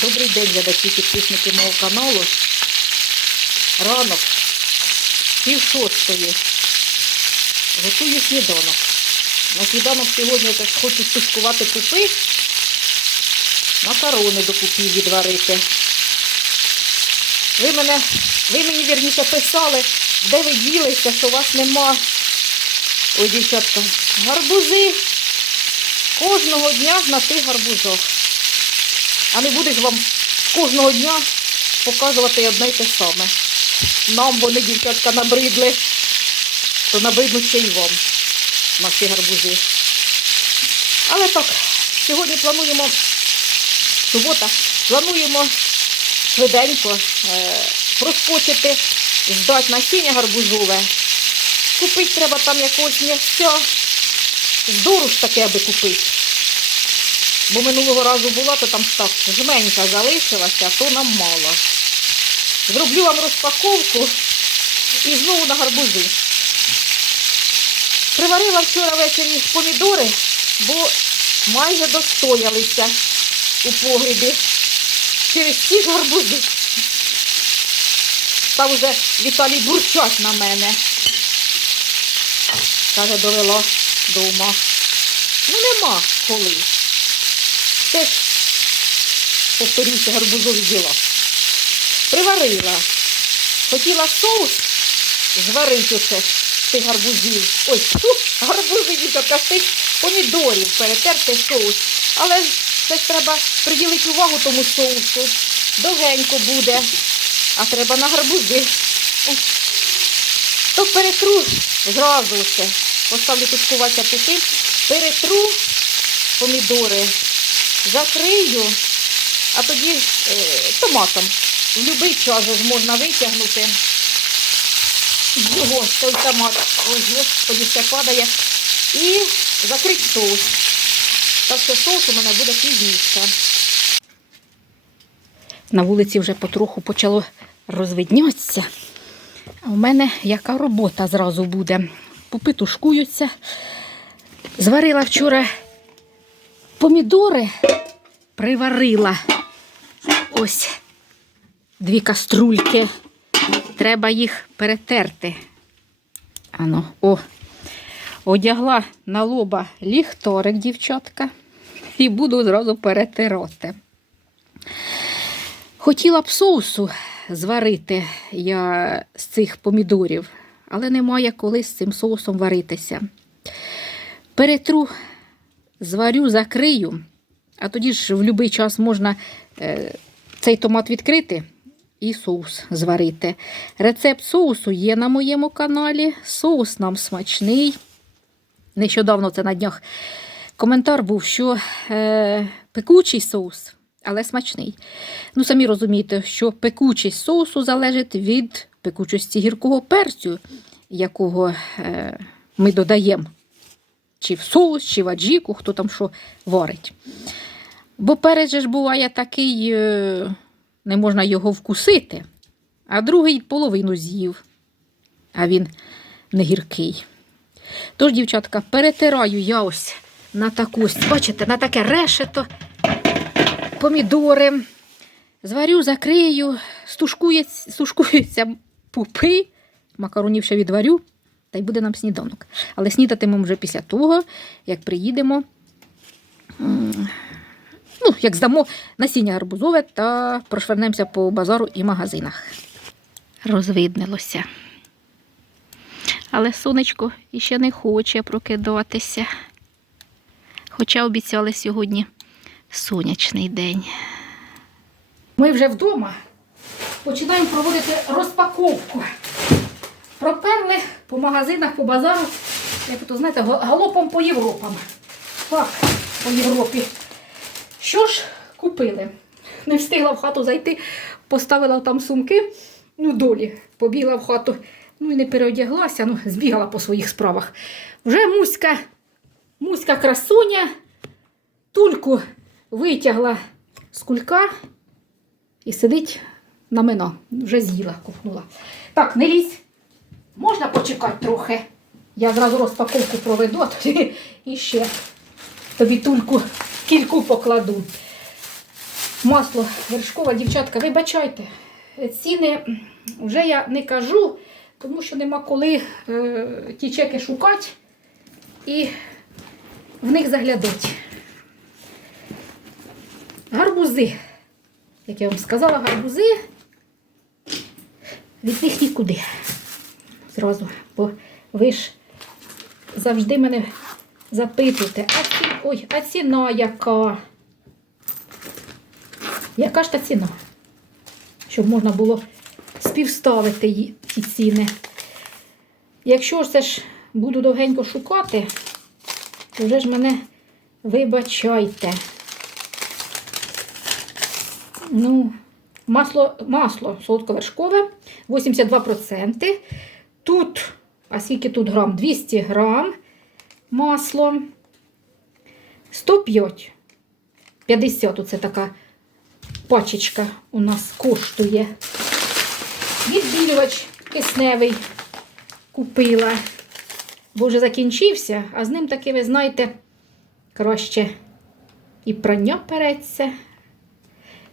Добрий день, глядачі, підписники мого каналу. Ранок, пів шостої. Готую сніданок. На сніданок сьогодні так хочу тушкувати купи, макарони до купів відварити. Ви мене, ви мені вірніше писали, де ви ділися, що вас нема. Ой, дівчатка, гарбузи. Кожного дня на тих гарбузах. А не будеш вам кожного дня показувати одне й те саме. Нам вони, дівчатка, набридли, то набриднуть ще й вам наші гарбузи. Але так, сьогодні плануємо, субота, плануємо швиденько е, проскочити, здати насіння гарбузове. Купити треба там якогось м'ясця. Здору ж таке, аби купити. Бо минулого разу була, то там так жменька залишилася, то нам мало. Зроблю вам розпаковку і знову на гарбузи. Приварила вчора ввечері помідори, бо майже достоялися у погрібі через ці гарбузи. Та вже Віталій бурчать на мене. Каже, довела дома. Ну нема коли. Теж, повторюся, гарбузові діла. Приварила. Хотіла соус зварити оце з тих гарбузів. Ой, фу, гарбузи, з тих помідорів, перетерти соус. Але це треба приділити увагу тому соусу. Довгенько буде. А треба на гарбузи. То перетру зразу все. Поставлю тушкуватися пити, перетру помідори закрию, а тоді е, томатом. В будь-який час можна витягнути його, той томат. Ось, господи, все падає. І закрити соус. Так що соус у мене буде пізніше. На вулиці вже потроху почало розвиднятися. А у мене яка робота зразу буде. Пупи тушкуються. Зварила вчора помідори приварила ось дві каструльки. Треба їх перетерти. Ано, о, одягла на лоба ліхторик, дівчатка, і буду зразу перетирати. Хотіла б соусу зварити я з цих помідорів, але немає коли з цим соусом варитися. Перетру зварю, закрию, а тоді ж в будь-який час можна е, цей томат відкрити і соус зварити. Рецепт соусу є на моєму каналі. Соус нам смачний. Нещодавно це на днях коментар був, що е, пекучий соус, але смачний. Ну, самі розумієте, що пекучість соусу залежить від пекучості гіркого перцю, якого е, ми додаємо чи в соус, чи в аджіку, хто там що варить. Бо перець же ж буває такий, е, не можна його вкусити, а другий половину з'їв, а він не гіркий. Тож, дівчатка, перетираю я ось на таку, бачите, на таке решето помідори. Зварю, закрию, стушкується, стушкуються пупи, макаронів ще відварю та й буде нам сніданок. Але снідатимемо вже після того, як приїдемо, ну, як здамо насіння гарбузове та прошвернемося по базару і магазинах. Розвиднилося. Але сонечко іще не хоче прокидатися. Хоча обіцяли сьогодні сонячний день. Ми вже вдома починаємо проводити розпаковку. Проперли по магазинах, по базару, як то знаєте, галопом по Європам. Так, по Європі. Що ж купили? Не встигла в хату зайти, поставила там сумки, ну, долі, побігла в хату, ну і не переодяглася, ну, збігала по своїх справах. Вже муська, муська красуня, тульку витягла з кулька і сидить на мино. Вже з'їла, ковтнула. Так, не лізь. Можна почекати трохи. Я зразу розпаковку проведу, а тоді і ще тобі тульку кільку покладу. Масло вершкове, дівчатка, вибачайте. Ціни вже я не кажу, тому що нема коли е, ті чеки шукати і в них заглядати. Гарбузи. Як я вам сказала, гарбузи від них нікуди. Зразу, бо ви ж завжди мене запитуєте, а, ці... Ой, а ціна яка? Яка ж та ціна? Щоб можна було співставити ї- ці ціни. Якщо ж це ж буду довгенько шукати, то вже ж мене вибачайте. Ну, масло, масло солодковершкове 82%. Тут, а скільки тут грам? 200 грам масло. 105. 50 оце така пачечка у нас коштує. Відбілювач кисневий купила, бо вже закінчився, а з ним таки, ви знаєте, краще і прання переться.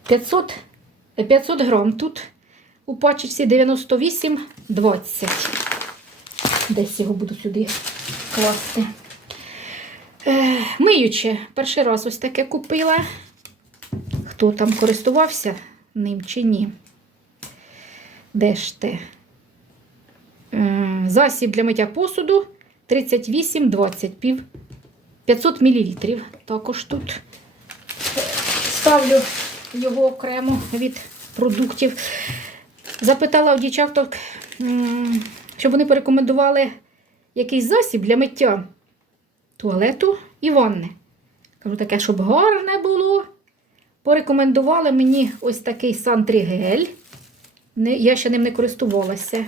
500, 500 грам тут у пачечці 98,20. Десь його буду сюди класти. Миюче, перший раз ось таке купила. Хто там користувався ним чи ні? Де ж те? Засіб для миття посуду 38,20 пів 500 мл. Також тут ставлю його окремо від продуктів. Запитала у дівчаток, щоб вони порекомендували якийсь засіб для миття туалету і ванни. Кажу, таке, щоб гарне було. Порекомендували мені ось такий сантрігель. Не, я ще ним не користувалася.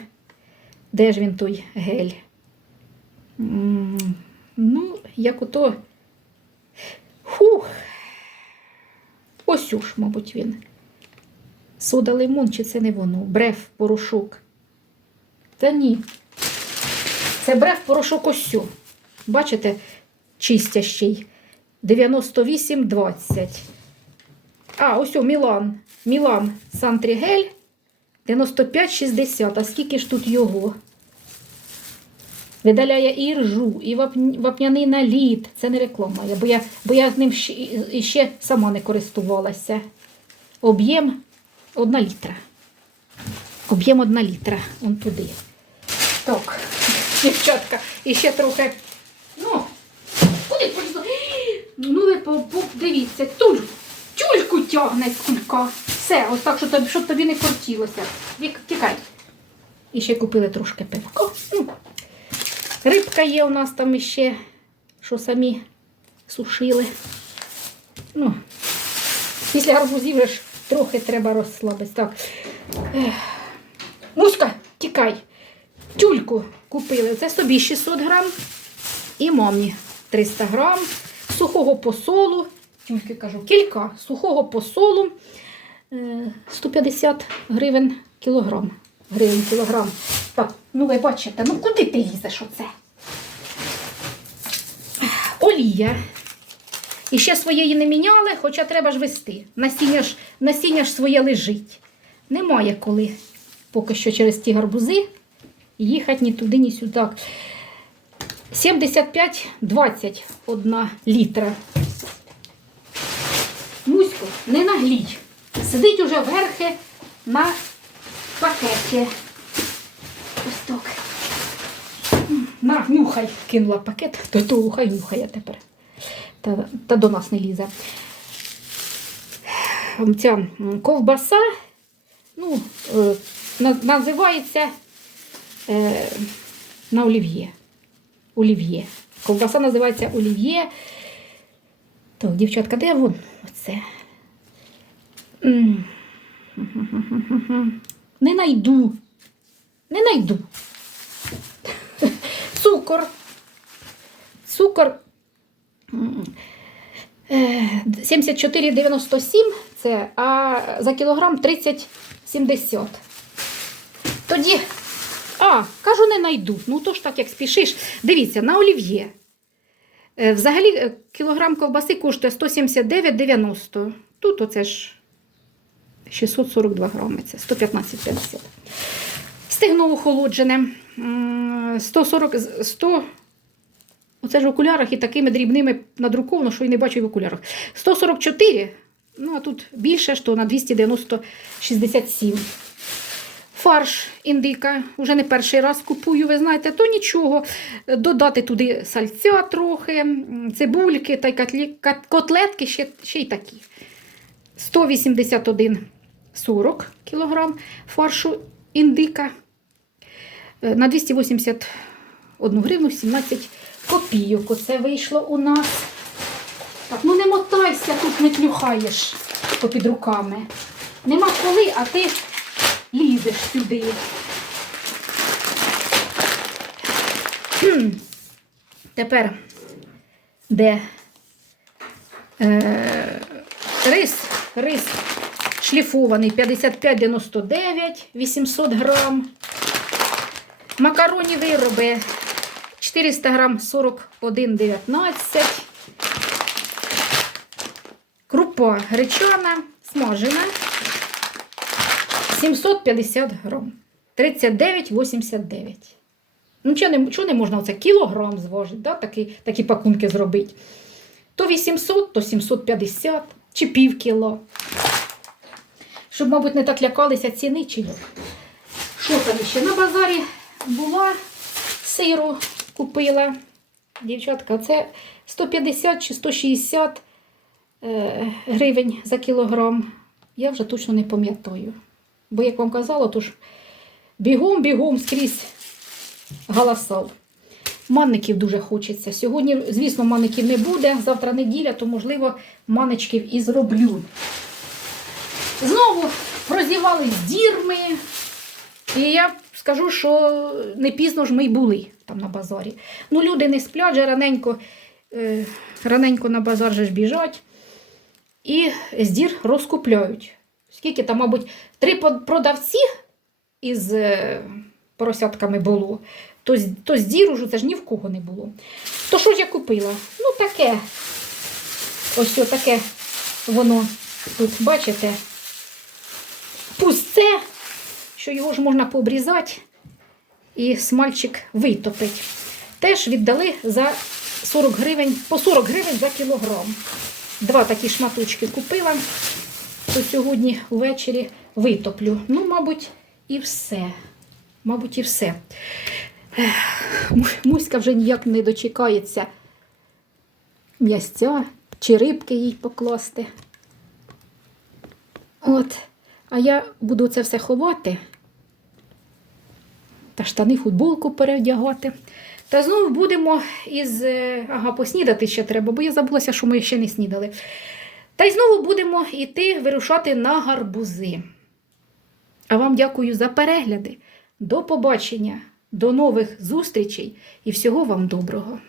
Де ж він той гель? Ну, як ото. Ось уж, мабуть, він. Сода лимон, чи це не воно? Бреф порошок. Та ні. Це бреф порошок ось. сю. Бачите, чистящий. 98,20. А, ось о, Мілан. Мілан Сантрігель 95,60. А скільки ж тут його? Видаляє і ржу, і вапняний наліт. Це не реклама, бо я, бо я з ним ще, ще сама не користувалася. Об'єм 1 літра. Об'єм 1 літра. Он туди. Так, дівчатка, і ще трохи. Ну? Ну, ви дивіться, туль, тюльку тягне кулька. Все, ось так, щоб тобі, щоб тобі не кортілося. Тікай. І ще купили трошки пивка. Ну, Рибка є у нас там іще, що самі сушили. Ну, після гарбузів вже ж трохи треба розслабитися. Так. Муська, тікай. Тюльку купили. Це собі 600 грам і мамі 300 грам. Сухого посолу. Тюльки кажу, кілька сухого посолу. е, 150 гривень кілограм. Гривень кілограм. Так, ну ви бачите, ну куди ти лізеш оце? Олія. І ще своєї не міняли, хоча треба ж вести. Насіння ж, насіння ж своє лежить. Немає коли поки що через ті гарбузи їхати ні туди, ні сюди. Так. 75-20 одна літра. Мусько, не наглій. Сидить уже верхи на пакеті. Ось так. На, нюхай, кинула пакет, то то хай нюхає тепер. Та, та до нас не лізе. Ця ковбаса, ну, е, називається е, на олів'є. Олів'є. Ковбаса називається олів'є. Так, дівчатка, де вон? Оце. Не найду. Не найду. Цукор. Цукор. е, 74,97 це, а за кілограм 30,70. Тоді, а, кажу, не найду. Ну, то ж так, як спішиш. Дивіться, на олів'є. Е, Взагалі, е, кілограм ковбаси коштує 179,90. Тут оце ж 642 грами, це 115,50. Стегно охолоджене. 140, 100, оце ж в окулярах і такими дрібними надруковано, що і не бачу в окулярах. 144, ну а тут більше, що на 290, 67. Фарш індика, вже не перший раз купую, ви знаєте, то нічого. Додати туди сальця трохи, цибульки та й котлі- котлетки ще, ще й такі. 181,40 кг фаршу індика. Е, На 281 гривну 17 копійок. Оце вийшло у нас. Так, ну не мотайся, тут не клюхаєш попід руками. Нема коли, а ти лізеш сюди. Тепер де е, рис, рис шліфований 55,99, 800 грам. Макаронні вироби 400 грам 41,19. Крупа гречана, смажена 750 грам. 39,89. Ну, чого не, чого не можна оце кілограм зважити, да? такі, такі пакунки зробити. То 800, то 750 чи пів кіло. Щоб, мабуть, не так лякалися ціни чи як. Що там ще? На базарі була сиру купила. Дівчатка, це 150 чи 160 е, гривень за кілограм. Я вже точно не пам'ятаю. Бо, як вам казала, то ж бігом-бігом скрізь галасав. Манників дуже хочеться. Сьогодні, звісно, манників не буде. Завтра неділя, то, можливо, манечків і зроблю. Знову розівали з дірми. І я скажу, що не пізно ж ми й були там на базарі. Ну, люди не сплять, раненько, е, раненько на базар же ж біжать. І з дір розкупляють. Скільки там, мабуть, три продавці із е, поросятками було, то, то з дір уже це ж ні в кого не було. То що ж я купила? Ну, таке. Ось таке воно тут, бачите, пусте, що його ж можна пообрізати і смальчик витопить. Теж віддали за 40 гривень, по 40 гривень за кілограм. Два такі шматочки купила, то сьогодні ввечері витоплю. Ну, мабуть, і все. Мабуть, і все. Муська вже ніяк не дочекається м'ясця чи рибки їй покласти. От. А я буду це все ховати та штани, футболку переодягати. Та знову будемо із. е, Ага, поснідати ще треба, бо я забулася, що ми ще не снідали. Та й знову будемо йти вирушати на гарбузи. А вам дякую за перегляди. До побачення, до нових зустрічей і всього вам доброго.